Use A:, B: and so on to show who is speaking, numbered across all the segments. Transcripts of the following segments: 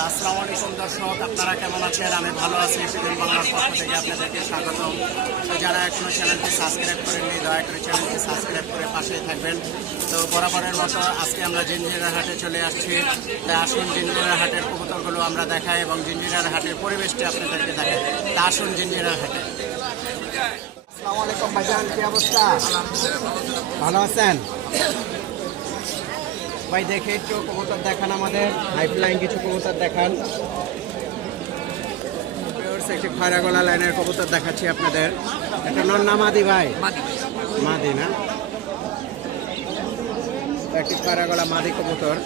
A: আসসালামু আলাইকুম দর্শক, আপনারা কেমন আছেন? আমি ভালো আছি। সেদিন বাংলার পক্ষ থেকে আপনাদেরকে স্বাগত তো যারা এখনও চ্যানেলটি সাবস্ক্রাইব করেননি, দয়া করে চ্যানেলটি সাবস্ক্রাইব করে পাশেই থাকবেন। তো বরাবরের মতো আজকে আমরা জিঞ্জিরার হাটে চলে আসছি। তাই আসুন জিঞ্জিরার হাটের কবুতরগুলো আমরা দেখাই এবং জিঞ্জিরার হাটের পরিবেশটি আপনাদেরকে দেখাই। তা আসুন জিঞ্জিরার হাটে। আসসালামু আলাইকুম ভাইজান, কি অবস্থা? ভালো আছেন? ভাই দেখে একটু কবুতর দেখান আমাদের। লাইন কিছু কবুতর দেখান। একটি লাইনের কবুতর দেখাচ্ছি আপনাদের। একটা মাদি ভাই? মাদি। না? একটি মাদি কবুতর।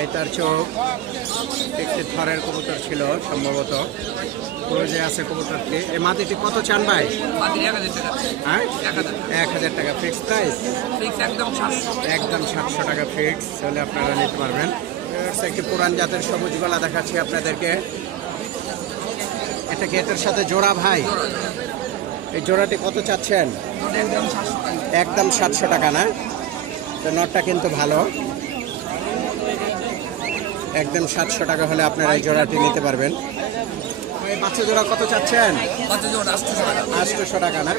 A: এই তার চোখ একটি থরের কবুতর ছিল সম্ভবত। যে আছে কবুতরটি। এই মাদিটি কত চান ভাই? হ্যাঁ?
B: এক হাজার
A: টাকা। ফিক্স প্রাইস
B: একদম সাতশো।
A: টাকা ফিক্স হলে আপনারা নিতে পারবেন। একটি পুরান জাতের সবুজ গলা দেখাচ্ছি আপনাদেরকে। এটা কি এটার সাথে জোড়া ভাই। এই জোড়াটি কত চাচ্ছেন?
B: একদম সাতশো টাকা
A: না? তো নটটা কিন্তু ভালো। একদম সাতশো টাকা হলে আপনারা এই জোড়াটি নিতে পারবেন। বাচ্চা জোড়া কত চাচ্ছেন?
B: কত আটশো টাকা
A: আটশোশো টাকা না?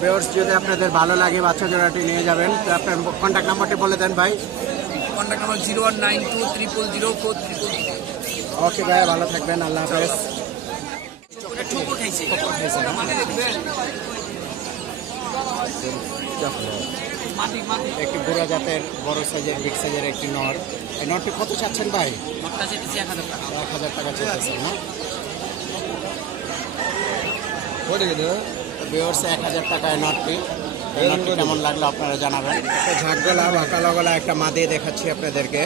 A: বেওর্স যদি আপনাদের ভালো লাগে বাচ্চা জোড়াটি নিয়ে যাবেন তো আপনার কন্ট্যাক্ট নাম্বারটি বলে দেন ভাই।
B: Contact number zero one nine two zero four
A: okay ভাই ভালো থাকবেন আল্লাহ হাফেজ। একটি বুড়া জাতের বড় সাইজের বিগ সাইজের একটি নর। এই নরটি কত চাচ্ছেন ভাই?
B: এক হাজার টাকা।
A: এক হাজার টাকা চাইতেছেন না? বিওর্স এক হাজার টাকায় নটটি। এই নটটি কেমন লাগল আপনারা জানাবেন। ঝাঁকগলা কালোগলা একটা মাদি দেখাচ্ছি আপনাদেরকে।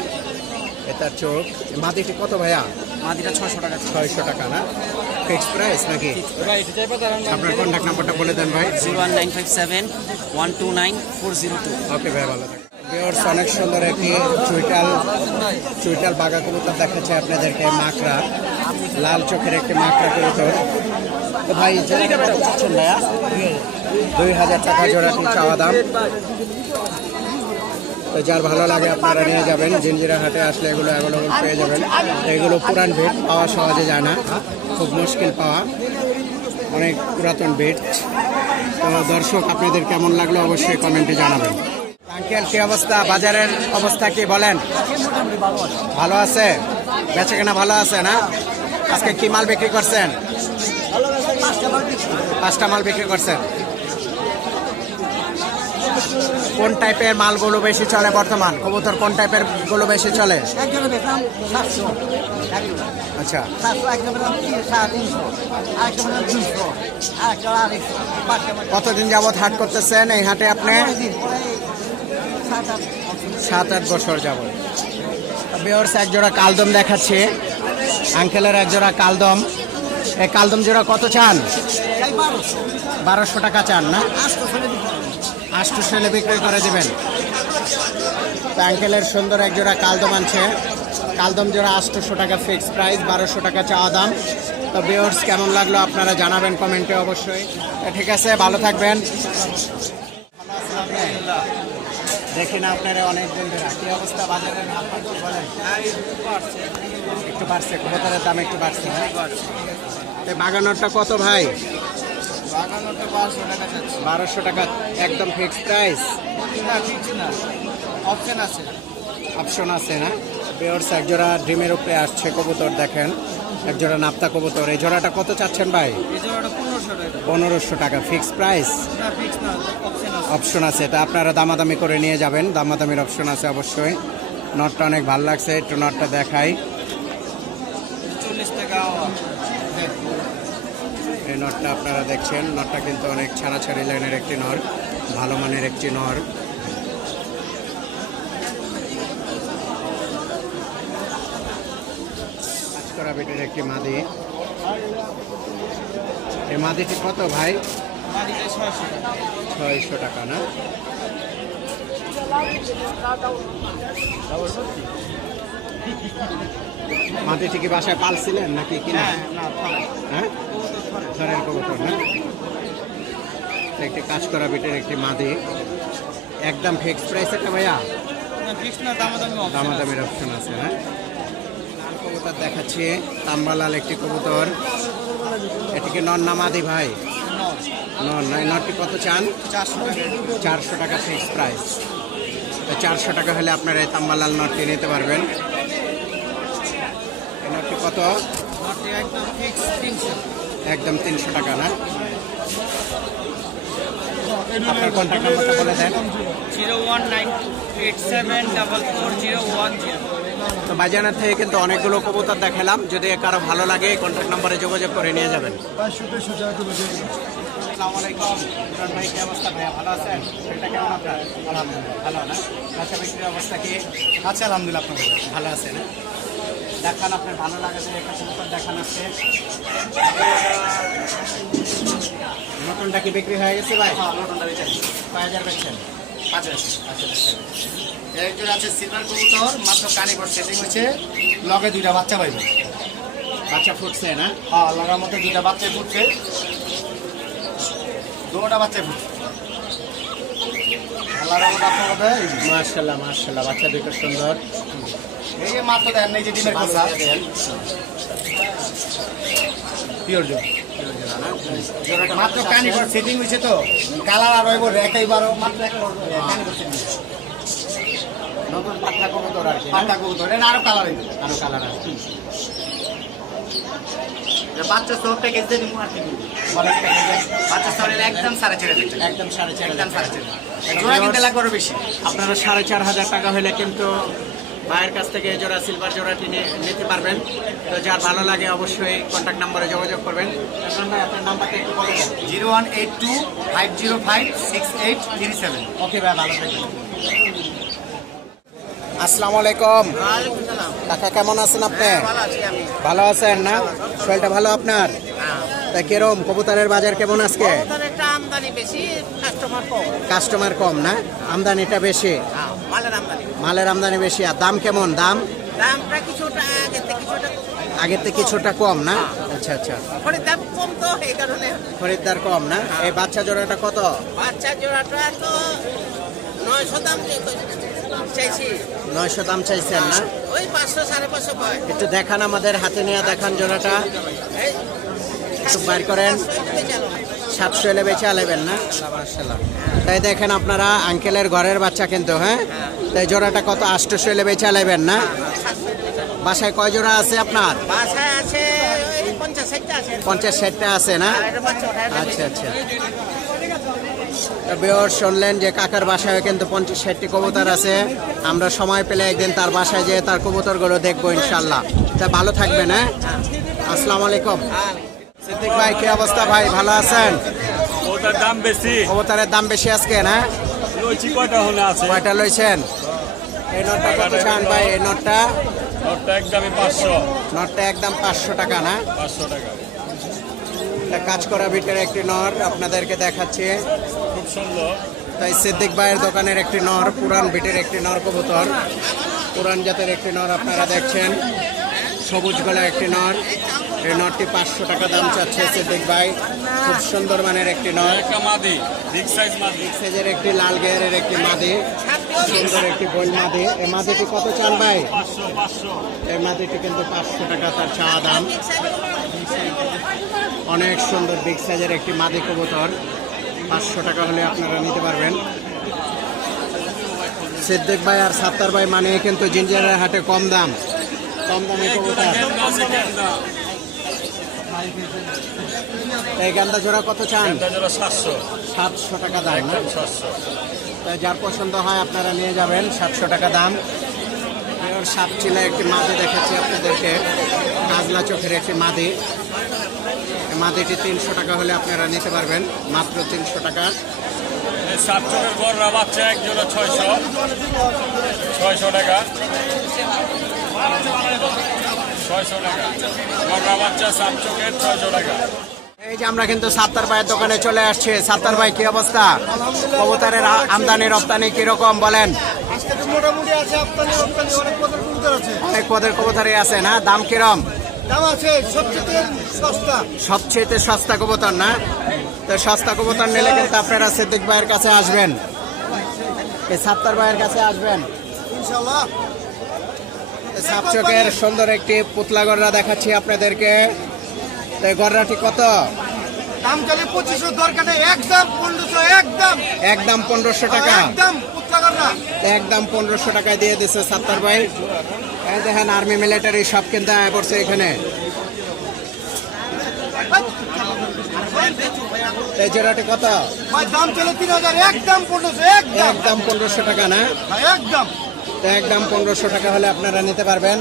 A: এটার চোখ। মাদিটি কত ভাইয়া?
B: ছশো টাকা।
A: ছয়শো টাকা না? ফিক্সড প্রাইস নাকি? আপনার কন্ট্যাক্ট নাম্বারটা বলে দেন ভাই।
B: Zero one nine five seven one two nine four zero two.
A: Okay ভাই ভালো থাকবেন। বিয়ার্স অনেক সুন্দর একটি চুইটাল চুইটাল বাগা কবুতর দেখাচ্ছে আপনাদেরকে মাকড়া। লাল চোখের একটি মাকড়া কবুতর। তো ভাই চাচ্ছেন ভাইয়া? দুই হাজার টাকা জোড়াটি চাওয়া দাম। তো যার ভালো লাগে আপনারা নিয়ে যাবেন। জিঞ্জিরা হাটে আসলে এগুলো অ্যাভেলেবল পেয়ে যাবেন। এগুলো পুরান ভিট পাওয়া সহজে যায় না। খুব মুশকিল পাওয়া। অনেক পুরাতন ভিট তো দর্শক, আপনাদের কেমন লাগল অবশ্যই কমেন্টে জানাবেন। আঙ্কেল, কি অবস্থা? বাজারের অবস্থা কি বলেন? ভালো আছে? বেচে কেনা ভালো আছে না? আজকে কি মাল বিক্রি করছেন? পাঁচটা মাল বিক্রি করছেন কোন টাইপের মালগুলো বেশি চলে বর্তমান? কবুতর কোন টাইপেরগুলো বেশি চলে? আচ্ছা। কতদিন যাবত হাট করতেছেন এই হাটে আপনি?
C: সাত আট
A: বছর। যাব বিয়র্স এক জোড়া কালদম দেখাচ্ছে। আঙ্কেলের একজোড়া কালদম। কালদম জোড়া কত চান?
C: বারোশো।
A: টাকা চান না? আষ্টশো সেলে বিক্রি করে দেবেন। প্যাঙ্কেলের সুন্দর এক জোড়া কালদম আনছে। কালদম জোড়া আষ্টশো টাকা ফিক্সড প্রাইস বারোশো টাকা চাওয়া দাম। তো বিওর্স কেমন লাগল আপনারা জানাবেন কমেন্টে অবশ্যই। ঠিক আছে ভালো থাকবেন। দেখি না আপনারা অনেক দিন ধরে কি অবস্থা বাজারের আপনার কি বলেন একটু বাড়ছে কবুতরের দাম একটু বাড়ছে হ্যাঁ? বাগানোরটা কত ভাই?
B: বারোশো টাকা
A: একদম ফিক্সড প্রাইস
B: না অপশন আছে।
A: অপশন আছে না? বেয়র্স এক জোড়া ডিমের উপরে আসছে কবুতর দেখেন। এক জোড়া নাপ্তা কবুতর। এই জোড়াটা কত চাচ্ছেন ভাই?
B: পনেরোশো টাকা।
A: ফিক্স প্রাইস
B: অপশন আছে।
A: অপশন আছে। তা আপনারা দামাদামি করে নিয়ে যাবেন। দামাদামির অপশন আছে অবশ্যই। নটটা অনেক ভালো লাগছে। একটু নটটা দেখাই। এই নটটা আপনারা দেখছেন। নটটা কিন্তু অনেক ছাড়াছাড়ি লাইনের একটি নর ভালো মানের একটি নর বেটের একটি মাদি। এই মাদিটি কত ভাই?
B: ছয়শো টাকা
A: না? মাদিটি কি বাসায় পালছিলেন নাকি কিনা?
B: হ্যাঁ
A: হ্যাঁ? কবুতর না? একটি কাজ করা বিটের একটি মাদি। একদম ফিক্সড প্রাইস একটা ভাইয়া? দামাদামির অপশন আছে হ্যাঁ? কবুতর দেখাচ্ছি। তাম্বালাল একটি কবুতর। এটিকে নর নামাদি ভাই। নর নয় নরটি কত চান?
C: চারশো টাকা।
A: চারশো টাকা ফিক্স প্রাইস তো চারশো টাকা হলে আপনারা এই তাম্বালাল নটটি নিতে পারবেন। এই নটটি কত?
C: একদম তিনশো।
A: টাকা না? আপনার কন্ট্যাক্ট নাম্বারটা বলে দেন।
B: Zero one nine eight seven double four zero one zero.
A: তো বাজানার থেকে কিন্তু অনেকগুলো কবুতর দেখালাম। যদি কারও ভালো লাগে কন্ট্যাক্ট নাম্বারে যোগাযোগ করে নিয়ে যাবেন। ভাই কি অবস্থা? ভাইয়া ভালো আছেন? শরীরটা কেমন আপনার? আলহামদুলিল্লাহ ভালো না? অবস্থা কি?
C: আলহামদুলিল্লাহ আপনার
A: ভালো আছে। না? দেখান আপনার ভালো একটা কবুতর দেখান আছে নতুনটা কি বিক্রি হয়ে গেছে ভাই?
C: নতুনটা বেচেন
A: কয় হাজার বেচছেন?
C: পাঁচ হাজার একজন আছে সিলভার কবুতর মাত্র কানিকর সেটিং হচ্ছে লগে দুইটা বাচ্চা পাইবে।
A: বাচ্চা ফুটছে না?
C: হ্যাঁ লাগার মধ্যে দুইটা বাচ্চা ফুটছে। দুটা বাচ্চা ফুটছে।
A: মার্শাল্লাহ মার্শাল্লাহ বাচ্চা দুটো সুন্দর।
C: এই যে মাত্র দেন এই যে ডিমের খোসা পিওর জোর মাত্র কানিকর সেটিং হয়েছে তো। কালার আর রইব রেখাই বারো মাত্র এক কানিকর সেটিং
A: নতুন পাতলা কবুতর আর কি না?
C: পাতা কবুতর এটা আরও কালার হইবে।
A: আরও কালার আছে।
C: বাচ্চা সহ প্যাকেজ দিয়ে দিব আর কি। দিব।
A: বলেন প্যাকেজে
C: বাচ্চা সহ একদম সাড়ে চার
A: একদম সাড়ে চার
C: একদম
A: হাজার
C: সাড়ে চার জোড়া কিনতে লাগবে আরও বেশি।
A: আপনারা সাড়ে চার হাজার টাকা হলে কিন্তু ভাইয়ের কাছ থেকে এই জোড়া সিলভার জোড়াটি নিতে পারবেন। তো যার ভালো লাগে অবশ্যই কন্ট্যাক্ট নাম্বারে যোগাযোগ করবেন। আপনার নাম্বারটা একটু বলে
C: zero one eight two five zero five six eight three seven.
A: Okay ভাই ভালো থাকবেন। আসসালামু আলাইকুম। কাকা কেমন আছেন আপনি? ভালো আছেন না? শরীরটা ভালো আপনার? তা কিরম? কবুতরের বাজার কেমন আজকে?
D: কাস্টমার কম।
A: না? আমদানিটা বেশি।
D: হ্যাঁ, মালের আমদানি
A: বেশি আর দাম কেমন দাম
D: দামটা কিছুটা আগের থেকে কিছুটা
A: আগের থেকে কিছুটা কম না আচ্ছা আচ্ছা
D: করে কম তো এই কারণে
A: খরিদ্দার কম না এই বাচ্চা জোড়াটা কত
D: বাচ্চা জোড়াটা তো নয়শো দাম চাইছি
A: নয়শো দাম চাইছেন না
D: ওই পাঁচশো সাড়ে পাঁচশো পায়
A: একটু দেখান আমাদের হাতে নিয়ে দেখান জোড়াটা একটু বাইর করেন। সাতশো এলে বেচে আলেবেন না? তাই দেখেন আপনারা আঙ্কেলের ঘরের বাচ্চা কিন্তু হ্যাঁ? তাই জোড়াটা কত আষ্টশো এলে বেচে আলেবেন না। বাসায় কয় জোড়া আছে আপনার?
D: পঞ্চাশ ষাটটা আছে।
A: না?
D: ওঠা এটা
A: আচ্ছা আচ্ছা। বিয়র শুনলেন যে কাকার বাসায় কিন্তু পঞ্চাশ ষাটটি কবুতর আছে। আমরা সময় পেলে একদিন তার বাসায় যেয়ে তার কবুতরগুলো দেখব ইনশাল্লাহ। তা ভালো থাকবেন হ্যাঁ? আসসালামু আলাইকুম। সিদ্দিক ভাই কি অবস্থা ভাই? ভালো আছেন?
E: ওটার দাম বেশি।
A: কবুতরের দাম বেশি আজকে না?
E: লইছি কয়টা হলে আছে?
A: কয়টা লইছেন? এই নোটটা কত চান ভাই? এই নোটটা?
E: ওটা একদমই পাঁচশো।
A: নটটা একদম পাঁচশো টাকা না?
E: পাঁচশো টাকা।
A: এটা কাজ করা ভিটের একটি নর আপনাদেরকে দেখাচ্ছি।
E: খুব সুন্দর।
A: তাই সিদ্দিক ভাইয়ের দোকানের একটি নর পুরান বিটের একটি নর কবুতর। পুরান জাতের একটি নর আপনারা দেখছেন। সবুজ গলা একটি নর এই নরটি পাঁচশো টাকা দাম চাচ্ছে সিদ্দিক ভাই। খুব সুন্দর মানের একটি নর
E: একটা মাদি বিগ সাইজ মাদি।
A: সেজের একটি লাল গেয়ারের একটি মাদি। সুন্দর একটি বই মাদি। এই মাদিটি কত চান ভাই? এই মাদিটি কিন্তু পাঁচশো টাকা তার চাওয়া দাম। অনেক সুন্দর বিগ সাইজের একটি মাদি কবুতর। পাঁচশো টাকা হলে আপনারা নিতে পারবেন। সিদ্দিক ভাই আর সাত্তার ভাই মানে কিন্তু জিঞ্জারের হাটে কম দাম। কম দামে কবুতর। এই গান্দা জোড়া কত চান?
E: সাতশো।
A: সাতশো টাকা দাম
E: সাতশো।
A: তাই যার পছন্দ হয় আপনারা নিয়ে যাবেন সাতশো টাকা দাম। সাত চিলা একটি মাদি দেখাচ্ছি আপনাদেরকে। কাজলা চোখের একটি মাদি। মাদিটি তিনশো টাকা হলে আপনারা নিতে পারবেন মাত্র তিনশো টাকা।
E: সাত চোখের গররা বাচ্চা ছয়শো টাকা। ছয়শো টাকা। বাচ্চা সাত ছয়শো টাকা।
A: এই যে আমরা কিন্তু সাত্তার ভাইয়ের দোকানে চলে আসছি। সাত্তার ভাই কি অবস্থা? কবুতরের আমদানি রপ্তানি কীরকম বলেন?
C: অনেক পদের কবুতর আছে।
A: অনেক কবুতরই আছে না? দাম কিরম?
C: সবচেয়ে সস্তা।
A: সবচেয়ে সস্তা কবুতর না? তো সস্তা কবুতর নিলে কিন্তু আপনারা সিদ্দিক ভাইয়ের কাছে আসবেন। এই সাত্তার ভাইয়ের কাছে আসবেন।
C: ইনশাল্লাহ
A: সাপ চোখের সুন্দর একটি পুতলা গড়রা দেখাচ্ছি আপনাদেরকে। তো গড়রাটি কত?
C: দাম চলে পঁচিশশো দরকার একদম পনেরোশো একদম।
A: একদম পনেরোশো টাকা।
C: একদম
A: একদম পনেরোশো টাকায় দিয়ে দিচ্ছে সাত্তার ভাই। দেখেন আর্মি মিলিটারি সব কিনতে আয় পড়ছে এখানে। এই জোড়াটি কত?
C: দাম চলে তিন হাজার একদম পনেরোশো একদম।
A: পনেরোশো টাকা না?
C: একদম।
A: একদম পনেরোশো টাকা হলে আপনারা নিতে পারবেন।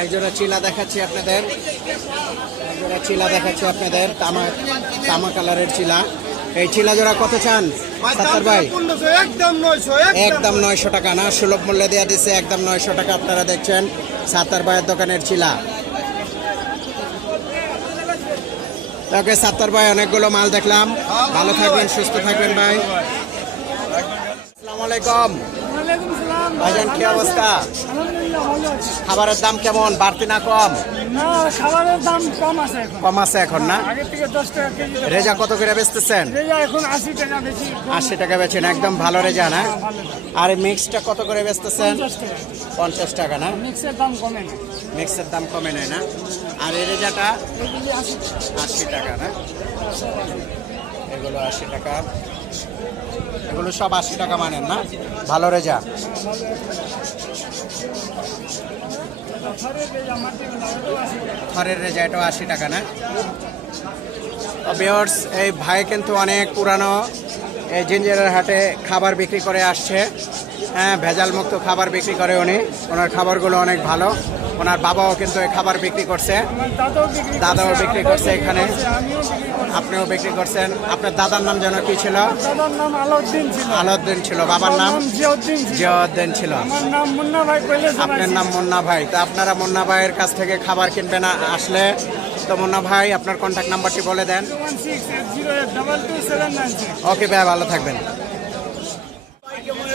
A: একজোড়া চিলা দেখাচ্ছি আপনাদের। একজোড়া চিলা দেখাচ্ছি আপনাদের তামা তামা কালারের চিলা। এই চিলা জোড়া কত চান? সাত্তার ভাই।
C: একদম নয়শো
A: টাকা। না সুলভ মূল্যে দেওয়া দিচ্ছে একদম নয়শো টাকা। আপনারা দেখছেন সাত্তার ভাইয়ের দোকানের চিলা। ওকে সাত্তার ভাই অনেকগুলো মাল দেখলাম। ভালো থাকবেন সুস্থ থাকবেন ভাই। আসসালামু আলাইকুম। ভাইজান কি অবস্থা? খাবারের দাম কেমন? বাড়তি না কম?
B: খাবারের দাম কম আছে এখন।
A: কম আছে এখন না? রেজা কত করে বেচতেছেন?
B: আশি টাকা
A: বেচেন একদম ভালো রেজা না? আর মিক্সটা কত করে বেচতেছেন?
B: পঞ্চাশ টাকা।
A: না?
B: মিক্সের দাম কমে না।
A: মিক্সের দাম কমে নেয় না? আর এই রেজাটা?
B: আশি
A: টাকা না? এগুলো আশি টাকা। এগুলো সব আশি টাকা মানেন না? ভালো রেজা। খড়ের রেজা, এটাও আশি টাকা, না? বিয়ার্স এই ভাই কিন্তু অনেক পুরানো, এই জিঞ্জিরের হাটে খাবার বিক্রি করে আসছে। হ্যাঁ ভেজাল মুক্ত খাবার বিক্রি করে উনি। ওনার খাবারগুলো অনেক ভালো। ওনার বাবাও কিন্তু এই খাবার বিক্রি করছে।
B: দাদাও বিক্রি করছে,
A: এখানে। আপনিও বিক্রি করছেন। আপনার দাদার নাম যেন কি ছিল?
B: আলাউদ্দিন ছিল।
A: বাবার নাম?
B: জিয়াউদ্দিন ছিল।
A: আপনার নাম মুন্না ভাই। তো আপনারা মুন্না ভাইয়ের কাছ থেকে খাবার কিনবেন আ- আসলে? তো মুন্না ভাই আপনার কন্ট্যাক্ট নাম্বারটি বলে দেন। ওকে ভাই ভালো থাকবেন।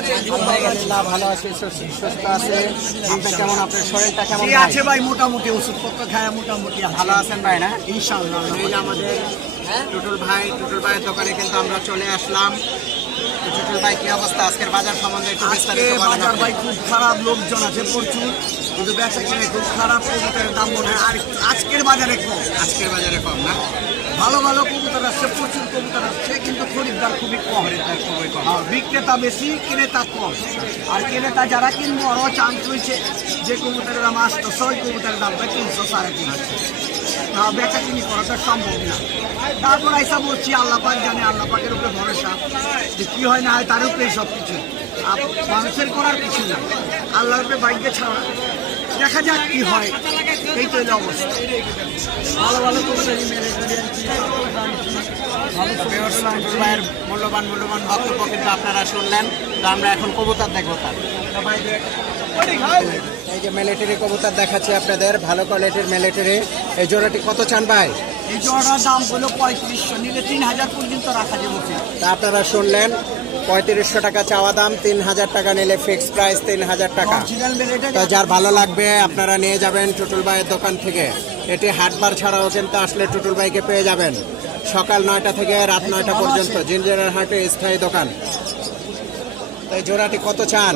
A: আলহামদুলিল্লাহ সুস্থ আছে আপনি কেমন আপনার শরীরটা কেমন
C: আছে ভাই মোটামুটি ওষুধপত্র খায় মোটামুটি
A: ভালো আছেন ভাই না যে আমাদের টুটুল ভাই টুটুল ভাইয়ের দোকানে কিন্তু আমরা চলে আসলাম টুটুল ভাই কি অবস্থা আজকের বাজার সম্বন্ধে একটু বিস্তারিত
C: বাজার ভাই খুব খারাপ লোকজন আছে প্রচুর কিন্তু বেচা কিনে খুব খারাপ দাম মনে হয় আর আজকের বাজারে কম।
A: আজকের বাজারে কম না
C: ভালো ভালো কবুতর আসছে, প্রচুর কবুতর আসছে, কিন্তু খরিদ্দার খুবই কম। আর বিক্রেতা বেশি, ক্রেতা কম। আর ক্রেতা যারা কিনবো আরও চান্স রয়েছে যে কবুতরের দাম আসতো ওই কবুতরের দামটা তিনশো সাড়ে তিনশো। বেচা কিনি করাটা সম্ভব না। তারপর আইসা বলছি, আল্লাহ পাক জানে, আল্লাহ পাকের উপরে ভরসা। যে কী হয় না হয়, তার উপরে সব কিছু মানুষের করার কিছু না। আল্লাহর উপরে বাইকে ছাড়া। দেখা যাক কি হয়। এই তো অবস্থা। ভালো ভালো
A: ভাইয়ের মূল্যবান মূল্যবান বক্তব্য কিন্তু আপনারা শুনলেন। তো আমরা এখন কবুতর দেখব তার। এই যে মিলিটারি কবুতর দেখাচ্ছি আপনাদের। ভালো কোয়ালিটির মিলিটারি এই জোড়াটি কত চান ভাই?
C: এই জোড়াটার দাম হলো পঁয়ত্রিশশো। নিলে তিন হাজার পর্যন্ত রাখা যাবে।
A: আপনারা শুনলেন। পঁয়ত্রিশশো টাকা চাওয়া দাম, তিন হাজার টাকা নিলে ফিক্সড প্রাইস তিন হাজার টাকা। তো যার ভালো লাগবে আপনারা নিয়ে যাবেন টুটুল ভাইয়ের দোকান থেকে। এটি হাটবার ছাড়াও কিন্তু আসলে টুটুল ভাইকে পেয়ে যাবেন। সকাল নয়টা থেকে রাত নয়টা পর্যন্ত, জিঞ্জিরার হাটে স্থায়ী দোকান। তো এই জোড়াটি কত চান?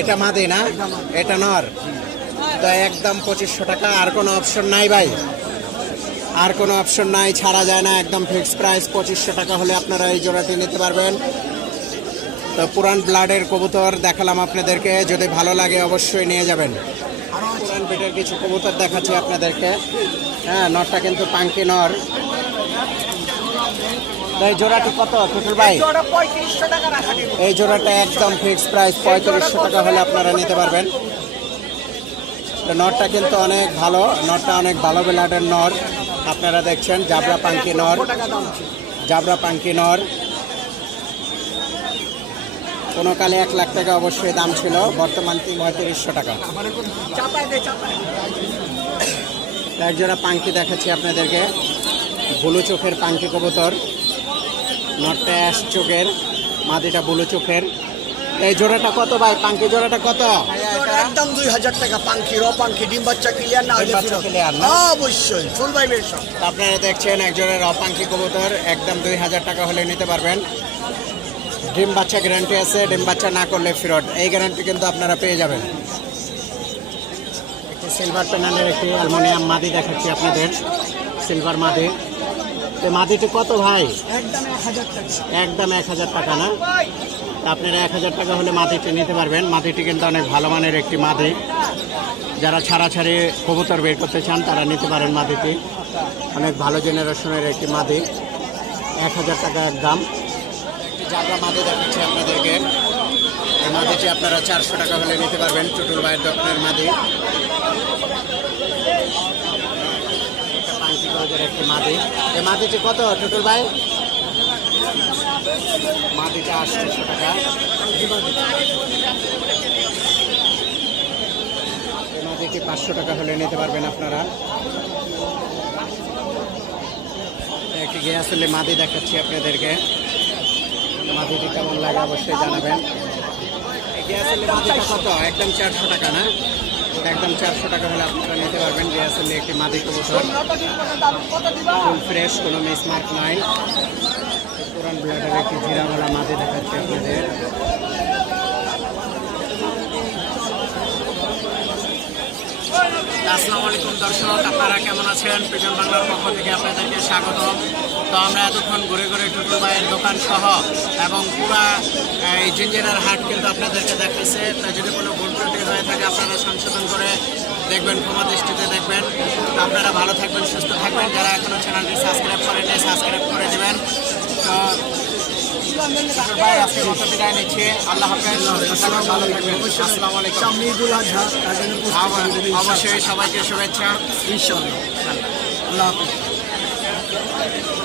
A: এটা মাদি না? এটা নর। তো একদম পঁচিশশো টাকা, আর কোনো অপশন নাই ভাই। আর কোনো অপশন নাই ছাড়া যায় না একদম ফিক্সড প্রাইস পঁচিশশো টাকা হলে আপনারা এই জোড়াটি নিতে পারবেন। তো পুরান ব্লাডের কবুতর দেখালাম আপনাদেরকে যদি ভালো লাগে অবশ্যই নিয়ে যাবেন। পুরান পিঠের কিছু কবুতর দেখাচ্ছি আপনাদেরকে। হ্যাঁ নরটা কিন্তু পাঙ্কি নর। এই জোড়াটি কত টুটুল ভাই? এই জোড়াটা একদম ফিক্সড প্রাইস পঁয়ত্রিশশো টাকা হলে আপনারা নিতে পারবেন। তো নটটা কিন্তু অনেক ভালো নটটা অনেক ভালো বেলাটের নর। আপনারা দেখছেন জাবরা পাঙ্কি নর। জাবরা পাঙ্কি নর। কোনো কালে এক লাখ টাকা অবশ্যই দাম ছিল, বর্তমান তিন পঁয়ত্রিশশো টাকা। একজোড়া পাঙ্কি দেখাচ্ছি আপনাদেরকে। বুলু চোখের পাঙ্কি কবুতর। নটটা অ্যাশ চোখের, মাদিটা বুলু চোখের। এই জোড়াটা কত ভাই? পাঙ্কি জোড়াটা কত?
C: একদম দুই হাজার টাকা পাঙ্খি র পাঙ্খি ডিম বাচ্চা ক্লিয়ার না হলে।
A: না?
C: অবশ্যই ফুল ভাইব্রেশন
A: আপনারা দেখছেন একজনের অপাঙ্কি কবুতর একদম দুই হাজার টাকা হলে নিতে পারবেন। ডিম বাচ্চা গ্যারান্টি আছে ডিম বাচ্চা না করলে ফেরত। এই গ্যারান্টি কিন্তু আপনারা পেয়ে যাবেন। একটি সিলভার প্যানেলের একটি অ্যালমোনিয়াম মাদি দেখাচ্ছি আপনাদের। সিলভার মাদি। তো মাদিটি কত ভাই?
C: একদম এক হাজার টাকা।
A: একদম এক হাজার টাকা না? আপনারা এক হাজার টাকা হলে মাদিটি নিতে পারবেন। মাদিটি কিন্তু অনেক ভালো মানের একটি মাদি যারা ছাড়া ছাড়ি কবুতর বের করতে চান, তারা নিতে পারেন মাদিটি অনেক ভালো জেনারেশনের একটি মাদি এক হাজার টাকা এক দাম জাগা মাদি দেখাচ্ছি আপনাদেরকে, এই মাদিটি আপনারা চারশো টাকা হলে নিতে পারবেন টুটুল ভাইয়ের দোকানের মাদি একটা মাদি এই মাদিটি কত টুটুল ভাই? মাটিটা আটশোশো টাকা মাটিটি পাঁচশো টাকা হলে নিতে পারবেন আপনারা। একটি গ্যাসলে মাদি দেখাচ্ছি আপনাদেরকে। মাদিটি কেমন লাগে অবশ্যই জানাবেন। গ্যাসলে মাদিটা কত? একদম চারশো টাকা না? একদম চারশো টাকা হলে আপনারা নিতে পারবেন গ্যাসলে একটি মাদি কবুতর। ফ্রেশ, কোনো মিসমার্ক নাই। পুরান ব্লাডের একটি জিরাওয়ালা মাঝে দেখাচ্ছি আপনাদের। আসসালামু আলাইকুম দর্শক, আপনারা কেমন আছেন? প্রিজন বাংলার পক্ষ থেকে আপনাদেরকে স্বাগত। তো আমরা এতক্ষণ ঘুরে ঘুরে টুটুল ভাইয়ের দোকান সহ এবং পুরা এই জিঞ্জিরার হাট কিন্তু আপনাদেরকে দেখাইছে তো যদি কোনো ভুল ত্রুটি হয়ে থাকে, আপনারা সংশোধন করে দেখবেন, ক্ষমা দৃষ্টিতে দেখবেন। আপনারা ভালো থাকবেন, সুস্থ থাকবেন। যারা এখনও চ্যানেলটি সাবস্ক্রাইব করেনি সাবস্ক্রাইব করে দেবেন। ভাই আজকে মতো বিদায় নিচ্ছে আল্লাহ হাফেজ ভালো থাকবেন আসসালামু আলাইকুম অবশ্যই সবাইকে শুভেচ্ছা।
C: ইনশাআল্লাহ। আল্লাহ হাফিজ।